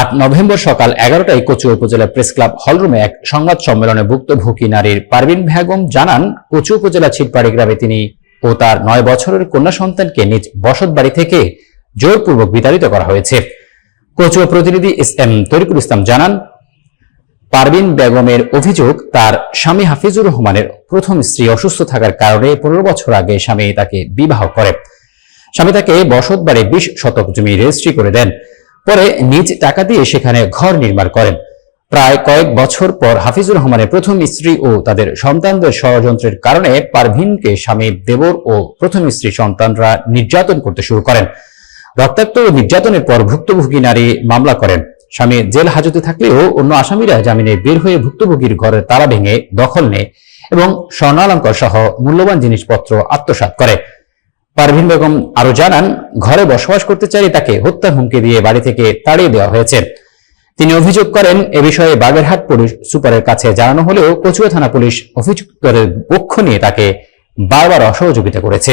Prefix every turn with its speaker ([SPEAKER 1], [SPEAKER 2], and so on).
[SPEAKER 1] আট নভেম্বর সকাল এগারোটায় কচু উপজেলা প্রেস ক্লাব হলরুমে এক সংবাদ সম্মেলনে ভুক্তভোগী নারীর পারভিন বেগম জানান কচু উপজেলা ছিটপাড়ি গ্রামে তিনি ও তার নয় বছরের কন্যা সন্তানকে নিজ বসত বাড়ি থেকে জোরপূর্বক বিতাড়িত করা হয়েছে। কচু প্রতিনিধি এস এম তরিকুল ইসলাম জানান, পারভিন বেগমের অভিযোগ, তার স্বামী হাফিজুর রহমানের প্রথম স্ত্রী অসুস্থ থাকার কারণে পনেরো বছর আগে স্বামী তাকে বিবাহ করে। স্বামী তাকে বসত বাড়ি বিশ শতক জমি রেজিস্ট্রি করে দেন। পরে নিজ টাকা দিয়ে সেখানে ঘর নির্মাণ করেন। প্রায় কয়েক বছর পর হাফিজুর রহমানের প্রথম স্ত্রী ও তাদের সন্তানদের ষড়যন্ত্রের কারণে পারভিনকে স্বামী দেবর ও প্রথম স্ত্রী সন্তানরা নির্যাতন করতে শুরু করেন। রক্তাক্ত নির্যাতনের পর ভুক্তভোগী নারী মামলা করেন। স্বামী জেল হাজতে থাকলেও অন্য আসামিরা জামিনে বের হয়ে ভুক্তভোগীর ঘরের তালা ভেঙে দখল নেয় এবং স্বর্ণালঙ্কার সহ মূল্যবান জিনিসপত্র আত্মসাৎ করে। পারভিন বেগম আরও জানান, ঘরে বসবাস করতে চাই তাকে হত্যার হুমকি দিয়ে বাড়ি থেকে তাড়িয়ে দেওয়া হয়েছে। তিনি অভিযোগ করেন, এ বিষয়ে বাগেরহাট পুলিশ সুপারের কাছে জানানো হলেও কচুয়া থানা পুলিশ অভিযুক্তের পক্ষ নিয়ে তাকে বারবার অসহযোগিতা করেছে।